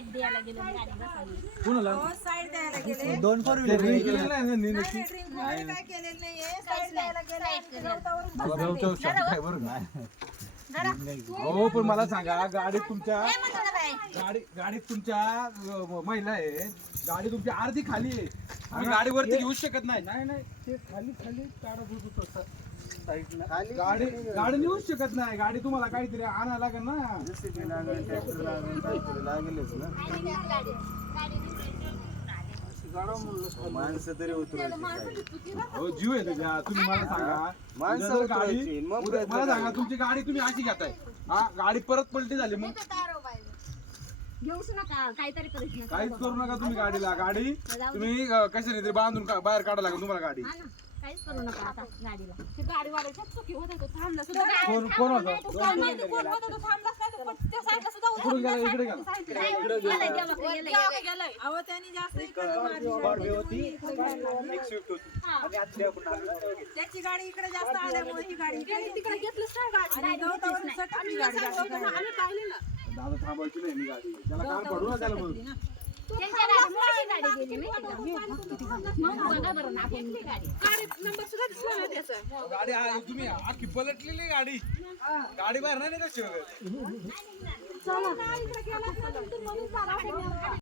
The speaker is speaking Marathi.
साईड द्यायला गेलो गाडी बसवली. कोणाला साईड द्यायला गेले. दोन फोर व्हीलर काय केलेलं नाहीये. साईड द्यायला गेले. हो पण मला सांगा गाडीत तुमच्या काय म्हणतो ना बाई? गाडीत तुमच्या महिला आहे, गाडी तुमची अर्धी खाली आहे, आम्ही गाडीवरती घेऊ शकत नाही. नाही नाही ते खाली खाली काढत होतो साईडला. गाडी नेऊ शकत नाही. गाडी तुम्हाला काहीतरी आणायला लागेल ना. माणसं तरी हो जीव आहे त्याच्या. तुम्ही मला सांगा जर गाडी मला सांगा तुमची गाडी तुम्ही अशी घेताय, हा गाडी परत पलटी झाली मग घेऊच नका, काहीतरी करूच नका. काहीच करू नका तुम्ही गाडीला. गाडी तुम्ही कशाने तरी बांधून बाहेर काढा लागेल तुम्हाला गाडी. हा ना, काहीच करू नका आता गाडीला. ते गाडीवाल्याच्या चुकी होत तो थांबला सुद्धा. कोण होता? काय माहिती कोण होता तो थांबलाच नाही. तो त्या साईडला सुद्धा उतरला. कुठून गेला? इकडे गेला. गेलंय देवा, गेलंय. गावाकडे गेलाय. अहो त्यांनी जास्त इकडे मारली. त्याची गाडी इकडे जास्त आल्यामुळे ही गाडी तिकडे घेतलीच नाही गाडी. आणि गवतावर सटकली गाडी. आम्ही पाहिलेलं. दादा थांबायची नाही मी गाडी. त्याला काम पडू ना त्याला मग. त्यांच्या गाडीमुळे गाडी गेली माहिती का? मग बघा बरं ना आपण गाडी. गाडी नंबर सुद्धा दिसला नाही त्याचा. गाडी तुम्ही आखी पलटलेली गाडी. गाडी बाहेर नाही ना कशी वगैरे. चला. इकडे गेला.